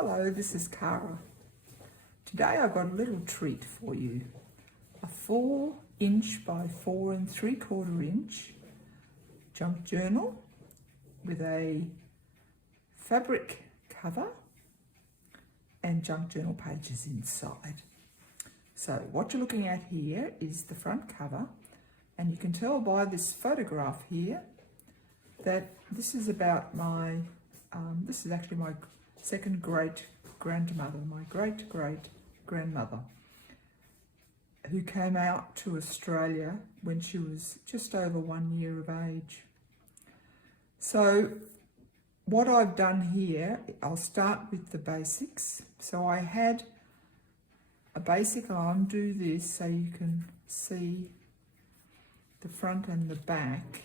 Hello, this is Cara. Today I've got a little treat for you. A 4" by 4 3/4 inch junk journal with a fabric cover and junk journal pages inside. So what you're looking at here is the front cover, and you can tell by this photograph here that this is about my, this is actually my second great-grandmother, my great-great-grandmother, who came out to Australia when she was just over 1 year of age. So what I've done here, I'll start with the basics. So I had a basic, I'll undo this so you can see the front and the back.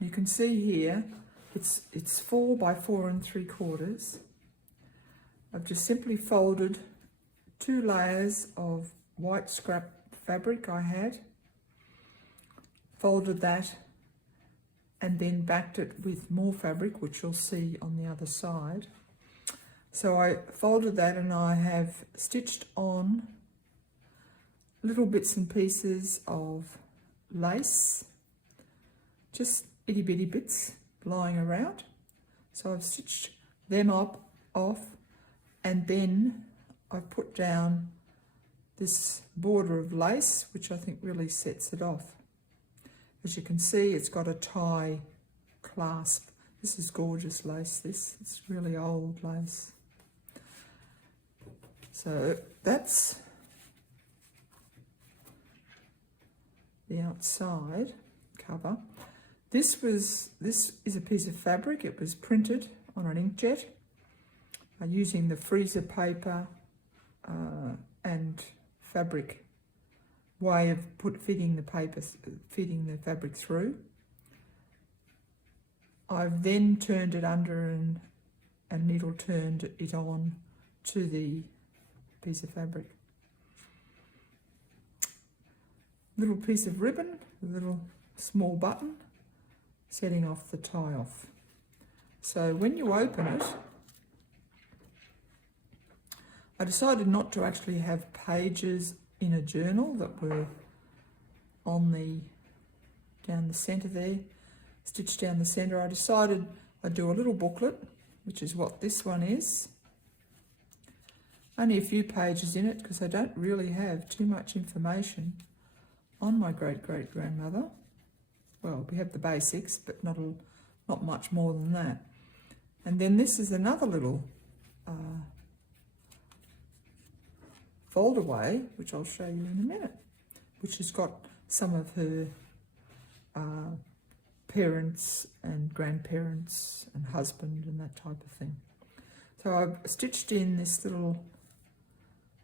You can see here, it's 4 by 4 3/4. I've just simply folded 2 layers of white scrap fabric I had, folded that, and then backed it with more fabric, which you'll see on the other side. So I folded that and I have stitched on little bits and pieces of lace, just itty bitty bits lying around. So I've stitched them off, and then I've put down this border of lace, which I think really sets it off. As you can see, it's got a tie clasp. This is gorgeous lace, it's really old lace. So that's the outside cover. This is a piece of fabric. It was printed on an inkjet using the freezer paper and fabric way of feeding the fabric through. I've then turned it under and needle turned it on to the piece of fabric. Little piece of ribbon, a little small button, setting off the tie off. So when you open it, I decided not to actually have pages in a journal that were on down the centre there, stitched down the centre. I decided I'd do a little booklet, which is what this one is. Only a few pages in it because I don't really have too much information on my great-great-grandmother. Well, we have the basics, but not much more than that. And then this is another little fold away, which I'll show you in a minute, which has got some of her parents and grandparents and husband and that type of thing. So I've stitched in this little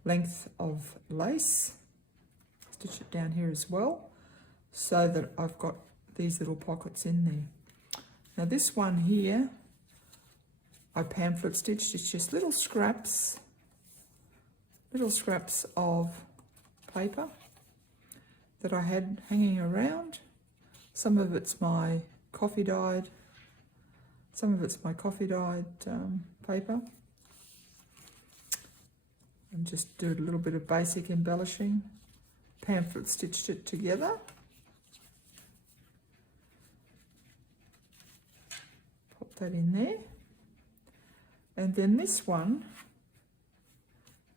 length of lace, stitch it down here as well, so that I've got these little pockets in there. Now this one here, I pamphlet stitched. It's just little scraps of paper that I had hanging around. Some of it's my coffee dyed, paper. And just do a little bit of basic embellishing. Pamphlet stitched it together. Pop that in there. And then this one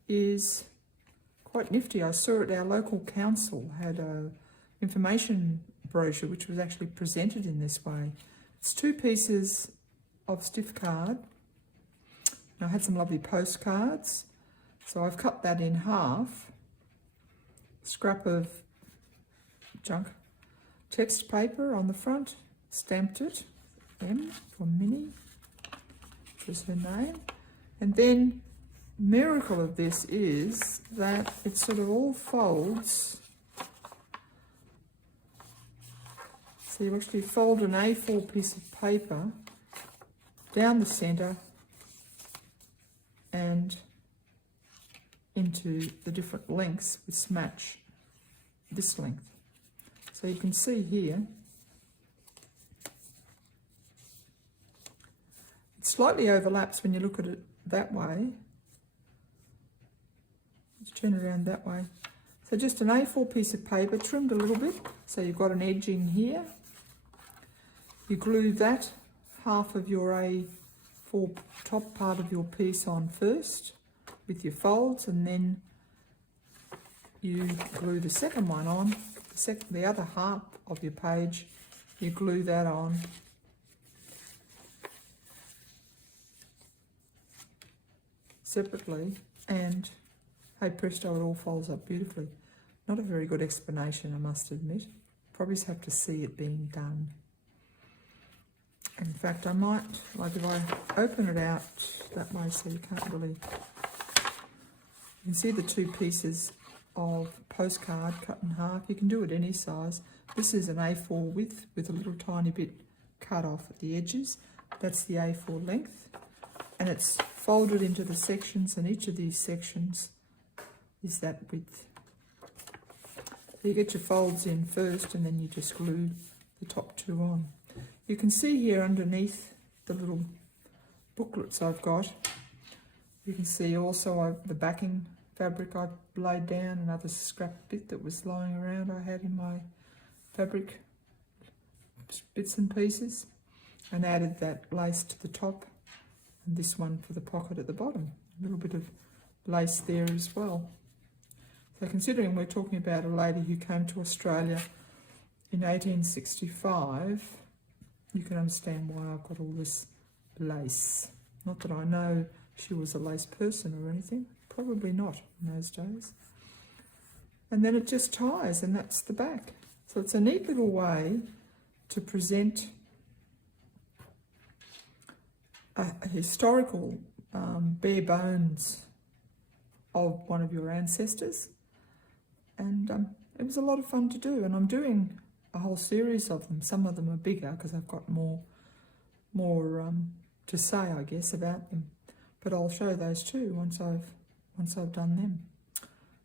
is quite nifty. I saw it, our local council had a information brochure which was actually presented in this way. It's 2 pieces of stiff card. I had some lovely postcards, so I've cut that in half. Scrap of junk text paper on the front, stamped it, M for Minnie, which was her name. And then miracle of this is that it sort of all folds. So you actually fold an A4 piece of paper down the centre and into the different lengths which match this length. So you can see here, it's slightly overlaps when you look at it that way. Let's turn it around that way. So just an A4 piece of paper, trimmed a little bit, so you've got an edging here. You glue that half of your A4 top part of your piece on first with your folds, and then you glue the second one on, the other half of your page, you glue that on. Separately, and hey presto, it all folds up beautifully. Not a very good explanation, I must admit. Probably just have to see it being done. In fact, I might, like if I open it out that way so you can't really, you can see the two pieces of postcard cut in half. You can do it any size. This is an A4 width with a little tiny bit cut off at the edges. That's the A4 length, and it's folded into the sections, and each of these sections is that width. You get your folds in first, and then you just glue the top two on. You can see here underneath the little booklets I've got, you can see also the backing fabric I've laid down, another scrap bit that was lying around I had in my fabric bits and pieces, and added that lace to the top, and this one for the pocket at the bottom. A little bit of lace there as well. So considering we're talking about a lady who came to Australia in 1865, you can understand why I've got all this lace. Not that I know she was a lace person or anything. Probably not in those days. And then it just ties, and that's the back. So it's a neat little way to present a historical bare bones of one of your ancestors. And it was a lot of fun to do, and I'm doing a whole series of them. Some of them are bigger because I've got more to say, I guess, about them. But I'll show those too once I've done them.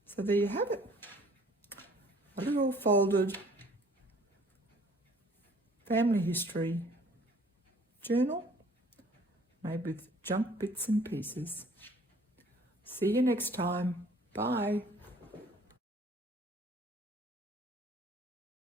So there you have it. A little folded family history journal made with junk bits and pieces. See you next time. Bye.